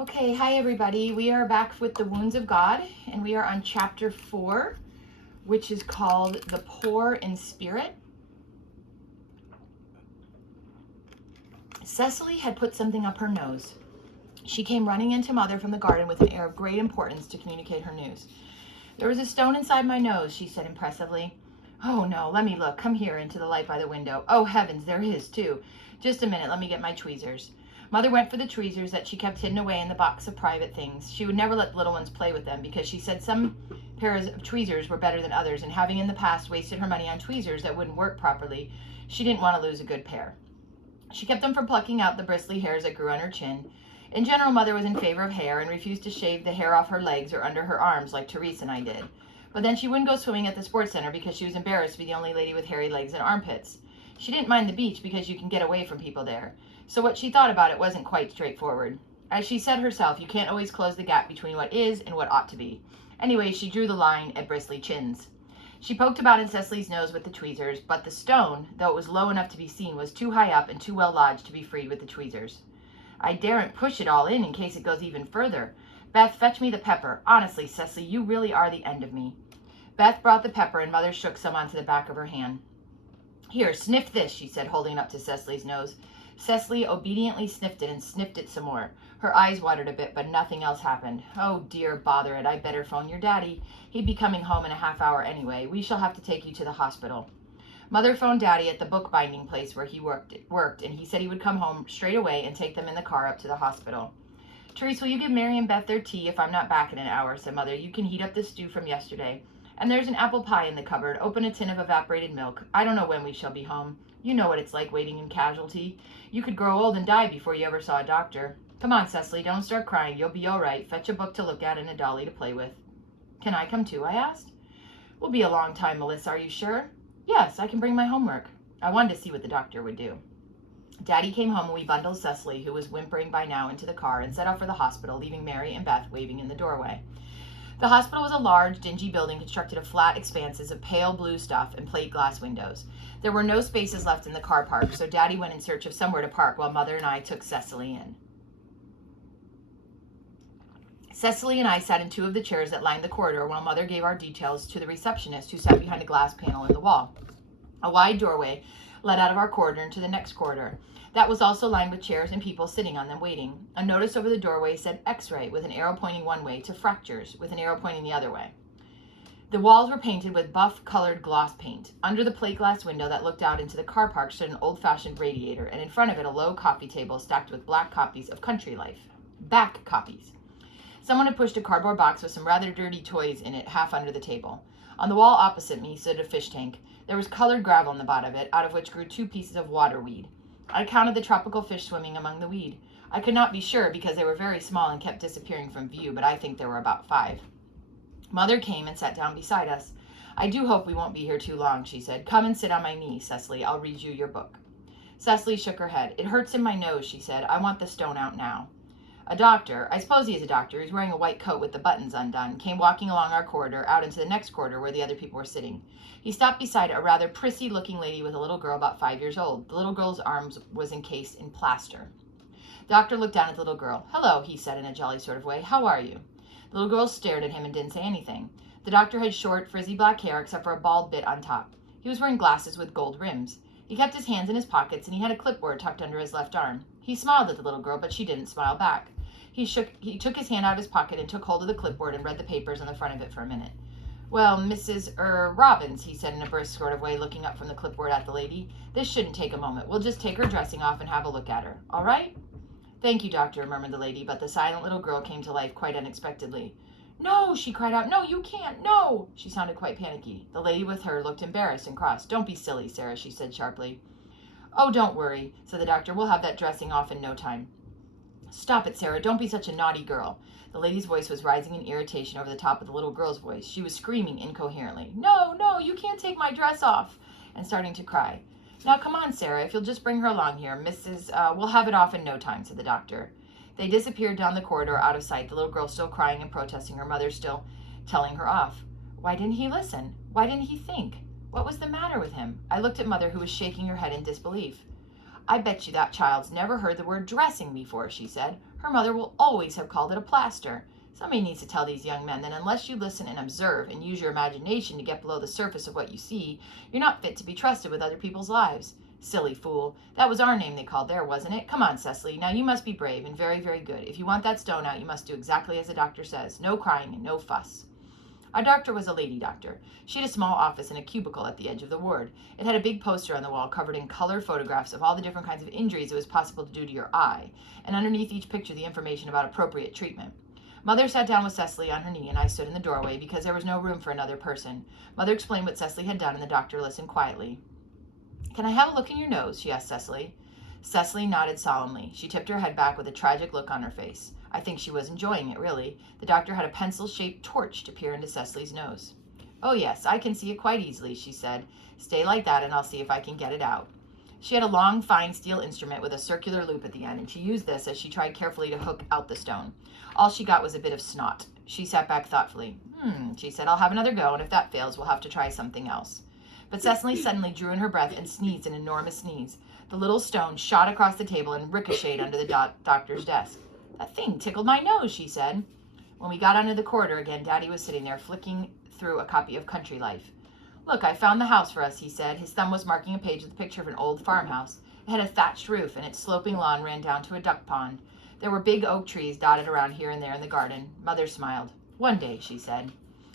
Okay, hi everybody. We are back with the Wounds of God, and we are on chapter 4, which is called The Poor in Spirit. Cecily had put something up her nose. She came running into Mother from the garden with an air of great importance to communicate her news. There was a stone inside my nose, she said impressively. Oh no, let me look. Come here into the light by the window. Oh heavens, there is too. Just a minute, let me get my tweezers. Mother went for the tweezers that she kept hidden away in the box of private things. She would never let the little ones play with them because she said some pairs of tweezers were better than others, and having in the past wasted her money on tweezers that wouldn't work properly, she didn't want to lose a good pair. She kept them from plucking out the bristly hairs that grew on her chin. In general, Mother was in favor of hair and refused to shave the hair off her legs or under her arms like Therese and I did. But then she wouldn't go swimming at the sports center because she was embarrassed to be the only lady with hairy legs and armpits. She didn't mind the beach because you can get away from people there. So what she thought about it wasn't quite straightforward. As she said herself, you can't always close the gap between what is and what ought to be. Anyway, she drew the line at bristly chins. She poked about in Cecily's nose with the tweezers, but the stone, though it was low enough to be seen, was too high up and too well lodged to be freed with the tweezers. I daren't push it all in case it goes even further. Beth, fetch me the pepper. Honestly, Cecily, you really are the end of me. Beth brought the pepper, and Mother shook some onto the back of her hand. Here, sniff this, she said, holding it up to Cecily's nose. Cecily obediently sniffed it and sniffed it some more. Her eyes watered a bit, but nothing else happened. Oh dear, bother it. I'd better phone your daddy. He'd be coming home in a half hour anyway. We shall have to take you to the hospital. Mother phoned Daddy at the bookbinding place where he worked, and he said he would come home straight away and take them in the car up to the hospital. Therese, will you give Mary and Beth their tea if I'm not back in an hour, said Mother. You can heat up the stew from yesterday. And there's an apple pie in the cupboard. Open a tin of evaporated milk. I don't know when we shall be home. You know what it's like waiting in casualty. You could grow old and die before you ever saw a doctor. Come on, Cecily, don't start crying. You'll be all right. Fetch a book to look at and a dolly to play with. Can I come too, I asked. Will be a long time, Melissa, are you sure? Yes, I can bring my homework. I wanted to see what the doctor would do. Daddy came home and we bundled Cecily, who was whimpering by now, into the car and set off for the hospital, leaving Mary and Beth waving in the doorway. The hospital was a large, dingy building constructed of flat expanses of pale blue stuff and plate glass windows. There were no spaces left in the car park, so Daddy went in search of somewhere to park while Mother and I took Cecily in. Cecily and I sat in two of the chairs that lined the corridor while Mother gave our details to the receptionist, who sat behind a glass panel in the wall. A wide doorway led out of our corridor into the next corridor. That was also lined with chairs and people sitting on them waiting. A notice over the doorway said X-ray with an arrow pointing one way to fractures with an arrow pointing the other way. The walls were painted with buff-colored gloss paint. Under the plate glass window that looked out into the car park stood an old-fashioned radiator, and in front of it a low coffee table stacked with black copies of Country Life. Back copies. Someone had pushed a cardboard box with some rather dirty toys in it half under the table. On the wall opposite me stood a fish tank. There was colored gravel in the bottom of it, out of which grew 2 pieces of water weed. I counted the tropical fish swimming among the weed. I could not be sure because they were very small and kept disappearing from view, but I think there were about 5. Mother came and sat down beside us. I do hope we won't be here too long, she said. Come and sit on my knee, Cecily. I'll read you your book. Cecily shook her head. It hurts in my nose, she said. I want the stone out now. A doctor, I suppose he is a doctor, he's wearing a white coat with the buttons undone, came walking along our corridor out into the next corridor where the other people were sitting. He stopped beside a rather prissy-looking lady with a little girl about 5 years old. The little girl's arms was encased in plaster. The doctor looked down at the little girl. Hello, he said in a jolly sort of way. How are you? The little girl stared at him and didn't say anything. The doctor had short, frizzy black hair except for a bald bit on top. He was wearing glasses with gold rims. He kept his hands in his pockets and he had a clipboard tucked under his left arm. He smiled at the little girl, but she didn't smile back. He took his hand out of his pocket and took hold of the clipboard and read the papers on the front of it for a minute. Well, Mrs. Robbins, he said in a brisk sort of way, looking up from the clipboard at the lady. This shouldn't take a moment. We'll just take her dressing off and have a look at her. All right? Thank you, doctor, murmured the lady, but the silent little girl came to life quite unexpectedly. No, she cried out. No, you can't. No. She sounded quite panicky. The lady with her looked embarrassed and cross. Don't be silly, Sarah, she said sharply. Oh, don't worry, said the doctor. We'll have that dressing off in no time. Stop it, Sarah. Don't be such a naughty girl. The lady's voice was rising in irritation over the top of the little girl's voice. She was screaming incoherently. No, no, you can't take my dress off, and starting to cry. Now, come on, Sarah, if you'll just bring her along here. We'll have it off in no time, said the doctor. They disappeared down the corridor out of sight, the little girl still crying and protesting, her mother still telling her off. Why didn't he listen? Why didn't he think? What was the matter with him? I looked at Mother, who was shaking her head in disbelief. I bet you that child's never heard the word dressing before, she said. Her mother will always have called it a plaster. Somebody needs to tell these young men that unless you listen and observe and use your imagination to get below the surface of what you see, you're not fit to be trusted with other people's lives. Silly fool. That was our name they called there, wasn't it? Come on, Cecily. Now you must be brave and very, very good. If you want that stone out, you must do exactly as the doctor says. No crying and no fuss. Our doctor was a lady doctor. She had a small office in a cubicle at the edge of the ward. It had a big poster on the wall covered in color photographs of all the different kinds of injuries it was possible to do to your eye, and underneath each picture the information about appropriate treatment. Mother sat down with Cecily on her knee, and I stood in the doorway because there was no room for another person. Mother explained what Cecily had done, and the doctor listened quietly. "Can I have a look in your nose?" she asked Cecily. Cecily nodded solemnly. She tipped her head back with a tragic look on her face. I think she was enjoying it, really. The doctor had a pencil-shaped torch to peer into Cecily's nose. "Oh, yes, I can see it quite easily," she said. "Stay like that, and I'll see if I can get it out." She had a long, fine steel instrument with a circular loop at the end, and she used this as she tried carefully to hook out the stone. All she got was a bit of snot. She sat back thoughtfully. She said, "I'll have another go, and if that fails, we'll have to try something else." But Cecily suddenly drew in her breath and sneezed an enormous sneeze. The little stone shot across the table and ricocheted under the doctor's desk. "That thing tickled my nose," she said. When we got onto the corridor again, Daddy was sitting there flicking through a copy of Country Life. "Look, I found the house for us," he said. His thumb was marking a page with a picture of an old farmhouse. It had a thatched roof, and its sloping lawn ran down to a duck pond. There were big oak trees dotted around here and there in the garden. Mother smiled. "One day," she said.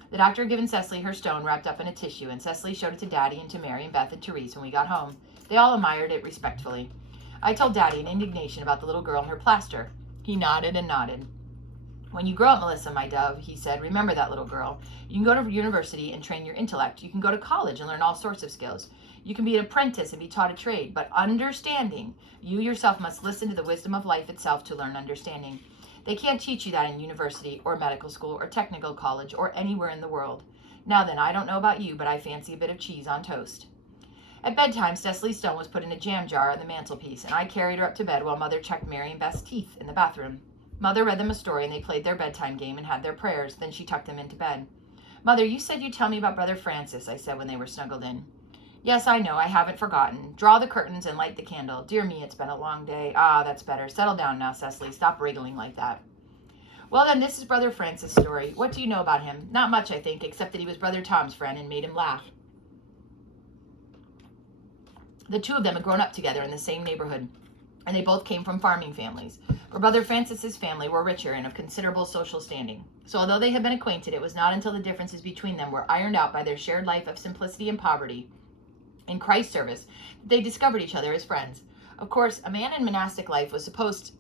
The doctor had given Cecily her stone wrapped up in a tissue, and Cecily showed it to Daddy and to Mary and Beth and Therese when we got home. They all admired it respectfully. I told Daddy in indignation about the little girl and her plaster. He nodded and nodded. "When you grow up, Melissa, my dove," he said, "remember that little girl. You can go to university and train your intellect. You can go to college and learn all sorts of skills. You can be an apprentice and be taught a trade, but understanding, you yourself must listen to the wisdom of life itself to learn understanding. They can't teach you that in university or medical school or technical college or anywhere in the world. Now then, I don't know about you, but I fancy a bit of cheese on toast." At bedtime, Cecily's stone was put in a jam jar on the mantelpiece, and I carried her up to bed while Mother checked Mary and Beth's teeth in the bathroom. Mother read them a story, and they played their bedtime game and had their prayers. Then she tucked them into bed. "Mother, you said you'd tell me about Brother Francis," I said when they were snuggled in. "Yes, I know. I haven't forgotten. Draw the curtains and light the candle. Dear me, it's been a long day. Ah, that's better. Settle down now, Cecily. Stop wriggling like that." "Well, then, this is Brother Francis' story. What do you know about him?" "Not much, I think, except that he was Brother Tom's friend and made him laugh. The two of them had grown up together in the same neighborhood, and they both came from farming families. But Brother Francis's family were richer and of considerable social standing. So although they had been acquainted, it was not until the differences between them were ironed out by their shared life of simplicity and poverty in Christ's service that they discovered each other as friends. Of course, a man in monastic life was supposed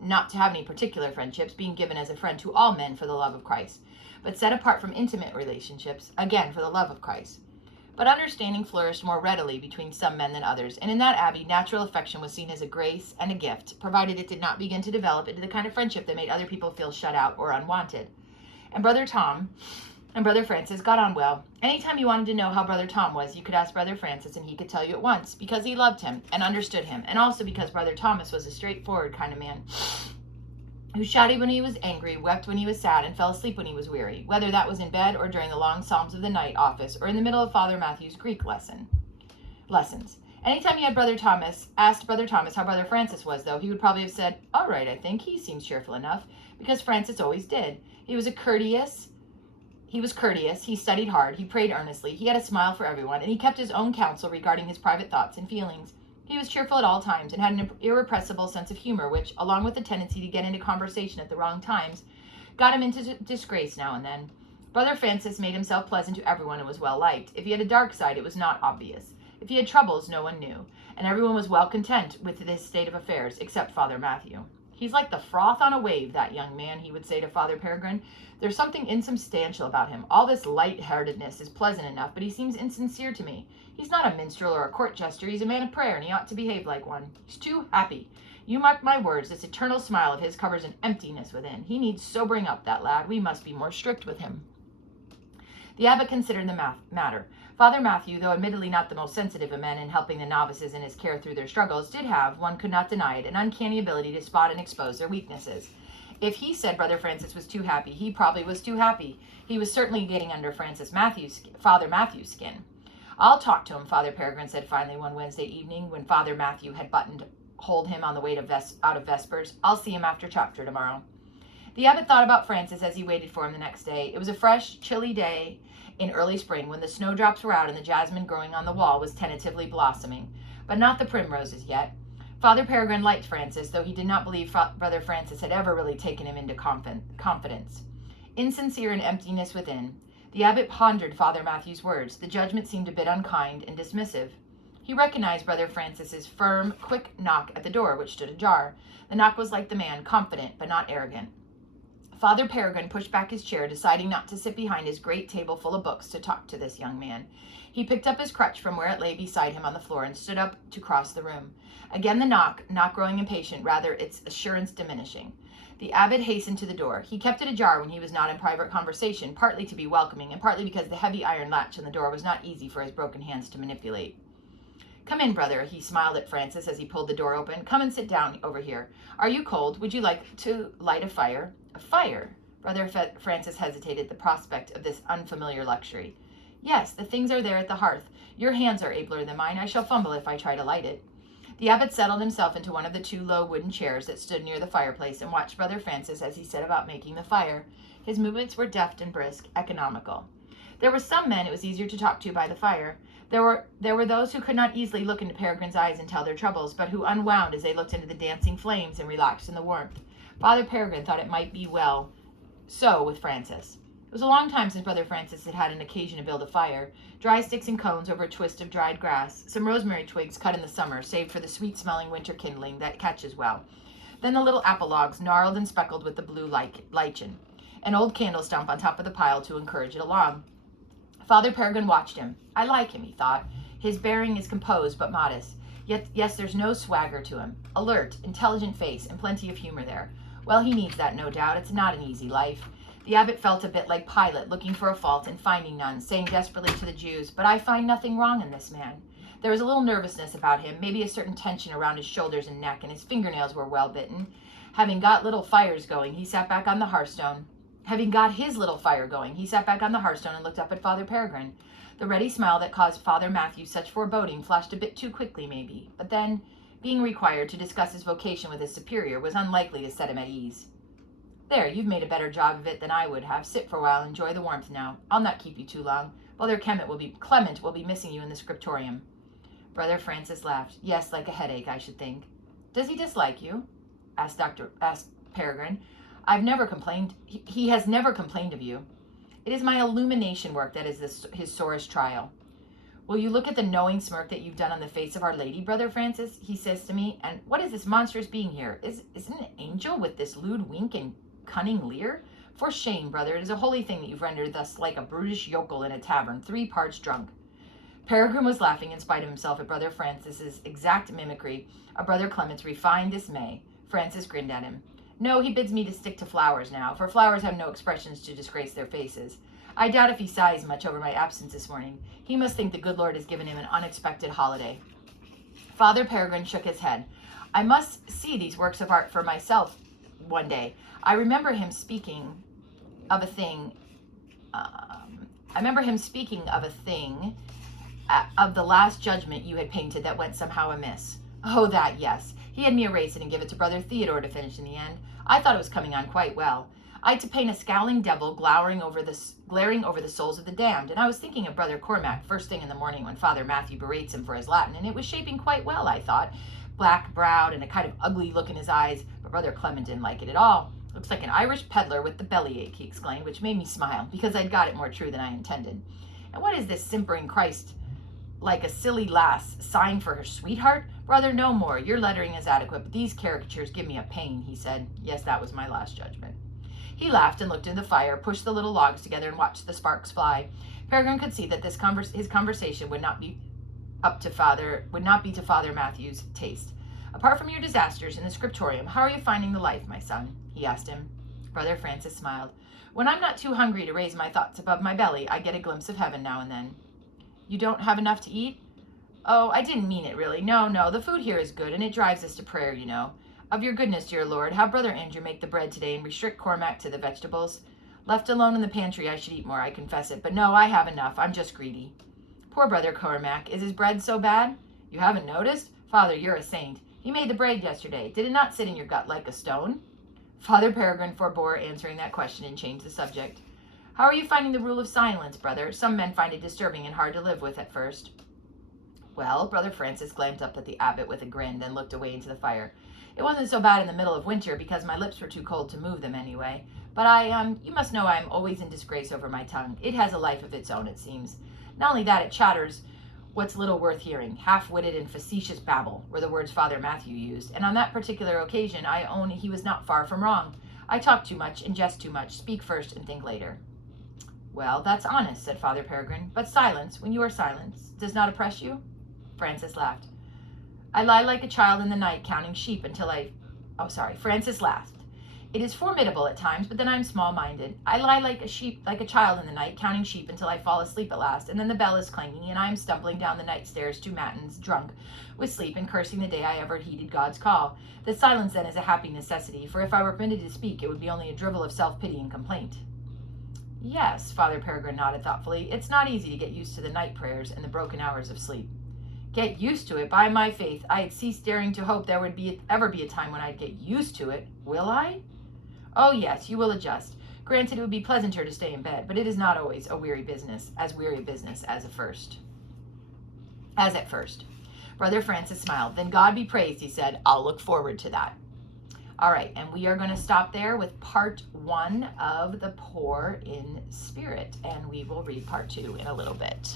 not to have any particular friendships, being given as a friend to all men for the love of Christ, but set apart from intimate relationships, again for the love of Christ. But understanding flourished more readily between some men than others, and in that abbey, natural affection was seen as a grace and a gift, provided it did not begin to develop into the kind of friendship that made other people feel shut out or unwanted. And Brother Tom and Brother Francis got on well. Anytime you wanted to know how Brother Tom was, you could ask Brother Francis, and he could tell you at once, because he loved him and understood him, and also because Brother Thomas was a straightforward kind of man, who shouted when he was angry, wept when he was sad, and fell asleep when he was weary, whether that was in bed or during the long Psalms of the Night office or in the middle of Father Matthew's Greek lessons. Anytime you had asked Brother Thomas how Brother Francis was, though, he would probably have said, "All right, I think. He seems cheerful enough," because Francis always did. He was courteous, he studied hard, he prayed earnestly, he had a smile for everyone, and he kept his own counsel regarding his private thoughts and feelings. He was cheerful at all times and had an irrepressible sense of humor, which, along with the tendency to get into conversation at the wrong times, got him into disgrace now and then. Brother Francis made himself pleasant to everyone and was well liked. If he had a dark side, it was not obvious. If he had troubles, no one knew, and everyone was well content with this state of affairs, except Father Matthew. "He's like the froth on a wave, that young man," he would say to Father Peregrine. "There's something insubstantial about him. All this light-heartedness is pleasant enough, but he seems insincere to me. He's not a minstrel or a court jester. He's a man of prayer, and he ought to behave like one. He's too happy. You mark my words, this eternal smile of his covers an emptiness within. He needs sobering up, that lad. We must be more strict with him." The abbot considered the matter. Father Matthew, though admittedly not the most sensitive of men in helping the novices in his care through their struggles, did have, one could not deny it, an uncanny ability to spot and expose their weaknesses. If he said Brother Francis was too happy, he probably was too happy. He was certainly getting under Father Matthew's skin. "I'll talk to him," Father Peregrine said finally one Wednesday evening when Father Matthew had buttoned hold him on the way out of Vespers. I'll see him after chapter tomorrow. The abbot thought about Francis as he waited for him the next day. It was a fresh, chilly day in early spring when the snowdrops were out and the jasmine growing on the wall was tentatively blossoming, but not the primroses yet. Father Peregrine liked Francis, though he did not believe Brother Francis had ever really taken him into confidence. Insincere and emptiness within, the abbot pondered Father Matthew's words. The judgment seemed a bit unkind and dismissive. He recognized Brother Francis's firm, quick knock at the door, which stood ajar. The knock was like the man, confident but not arrogant. Father Peregrine pushed back his chair, deciding not to sit behind his great table full of books to talk to this young man. He picked up his crutch from where it lay beside him on the floor and stood up to cross the room. Again the knock, not growing impatient, rather its assurance diminishing. The abbot hastened to the door. He kept it ajar when he was not in private conversation, partly to be welcoming and partly because the heavy iron latch on the door was not easy for his broken hands to manipulate. "Come in, brother," he smiled at Francis as he pulled the door open. "Come and sit down over here. Are you cold? Would you like to light a fire?" "A fire?" Brother Francis hesitated at the prospect of this unfamiliar luxury. "Yes, the things are there at the hearth. Your hands are abler than mine. I shall fumble if I try to light it." The abbot settled himself into one of the two low wooden chairs that stood near the fireplace and watched Brother Francis as he set about making the fire. His movements were deft and brisk, economical. There were some men it was easier to talk to by the fire. There were those who could not easily look into Peregrine's eyes and tell their troubles, but who unwound as they looked into the dancing flames and relaxed in the warmth. Father Peregrine thought it might be well so with Francis. It was a long time since Brother Francis had had an occasion to build a fire. Dry sticks and cones over a twist of dried grass, some rosemary twigs cut in the summer, saved for the sweet-smelling winter kindling that catches well. Then the little apple logs, gnarled and speckled with the blue lichen. An old candle stump on top of the pile to encourage it along. Father Peregrine watched him. "I like him," he thought. "His bearing is composed but modest. Yet, yes, there's no swagger to him. Alert, intelligent face, and plenty of humor there. Well, he needs that, no doubt. It's not an easy life." The abbot felt a bit like Pilate, looking for a fault and finding none, saying desperately to the Jews, "But I find nothing wrong in this man." There was a little nervousness about him, maybe a certain tension around his shoulders and neck, and his fingernails were well bitten. Having got his little fire going, he sat back on the hearthstone and looked up at Father Peregrine. The ready smile that caused Father Matthew such foreboding flashed a bit too quickly, maybe, but then, being required to discuss his vocation with his superior was unlikely to set him at ease. "There, you've made a better job of it than I would have. Sit for a while and enjoy the warmth now. I'll not keep you too long. Brother Clement will be missing you in the scriptorium." Brother Francis laughed. "Yes, like a headache, I should think." "Does he dislike you?" asked Peregrine. "I've never complained. He has never complained of you. It is my illumination work that is his sorest trial. 'Will you look at the knowing smirk that you've done on the face of Our Lady, Brother Francis?' he says to me. 'And what is this monstrous being here? Is it an angel with this lewd wink and cunning leer? For shame, brother, it is a holy thing that you've rendered thus like a brutish yokel in a tavern, 3 parts drunk.'" Peregrine was laughing in spite of himself at Brother Francis's exact mimicry of Brother Clement's refined dismay. Francis grinned at him. "No, he bids me to stick to flowers now, for flowers have no expressions to disgrace their faces. I doubt if he sighs much over my absence this morning. He must think the good Lord has given him an unexpected holiday." Father Peregrine shook his head. "I must see these works of art for myself one day. I remember him speaking of a thing of the Last Judgment you had painted that went somehow amiss." "Oh, that, yes. He had me erase it and give it to Brother Theodore to finish in the end. I thought it was coming on quite well. I had to paint a scowling devil glaring over the souls of the damned, and I was thinking of Brother Cormac first thing in the morning when Father Matthew berates him for his Latin, and it was shaping quite well, I thought. Black-browed and a kind of ugly look in his eyes, but Brother Clement didn't like it at all. 'Looks like an Irish peddler with the bellyache,' he exclaimed, which made me smile, because I'd got it more true than I intended. 'And what is this simpering Christ like a silly lass sighing for her sweetheart? Brother, no more. Your lettering is adequate, but these caricatures give me a pain,' he said. Yes, that was my Last Judgment." He laughed and looked into the fire, pushed the little logs together, and watched the sparks fly. Peregrine could see that his conversation would not be to Father Matthew's taste. "Apart from your disasters in the scriptorium, how are you finding the life, my son?" he asked him. Brother Francis smiled. "When I'm not too hungry to raise my thoughts above my belly, I get a glimpse of heaven now and then." "You don't have enough to eat?" "Oh, I didn't mean it, really. No, the food here is good, and it drives us to prayer, you know. Of your goodness, dear Lord, have Brother Andrew make the bread today and restrict Cormac to the vegetables. Left alone in the pantry, I should eat more, I confess it, but no, I have enough. I'm just greedy." "Poor Brother Cormac. Is his bread so bad?" "You haven't noticed? Father, you're a saint. He made the braid yesterday. Did it not sit in your gut like a stone? Father Peregrine forbore answering that question and changed the subject. How are you finding the rule of silence, brother? Some men find it disturbing and hard to live with at first. Well, Brother Francis glanced up at the abbot with a grin, then looked away into the fire. It wasn't so bad in the middle of winter because my lips were too cold to move them anyway. But you must know I'm always in disgrace over my tongue. It has a life of its own, it seems. Not only that, it chatters what's little worth hearing. Half-witted and facetious babble were the words Father Matthew used, and on that particular occasion I own he was not far from wrong. I talk too much and jest too much, speak first and think later. Well, that's honest, said Father Peregrine, but silence, when you are silent, does not oppress you? Francis laughed. I lie like a child in the night, counting sheep until Francis laughed. It is formidable at times, but then I'm small-minded. I lie like a child in the night, counting sheep until I fall asleep at last, and then the bell is clanging, and I am stumbling down the night stairs to matins, drunk with sleep, and cursing the day I ever heeded God's call. The silence then is a happy necessity, for if I were permitted to speak, it would be only a drivel of self-pity and complaint. Yes, Father Peregrine nodded thoughtfully. It's not easy to get used to the night prayers and the broken hours of sleep. Get used to it? By my faith, I had ceased daring to hope there would ever be a time when I'd get used to it. Will I? Oh, yes, you will adjust. Granted, it would be pleasanter to stay in bed, but it is not always a weary business as at first. Brother Francis smiled. Then God be praised, he said. I'll look forward to that. All right, and we are going to stop there with part 1 of The Poor in Spirit, and we will read part 2 in a little bit.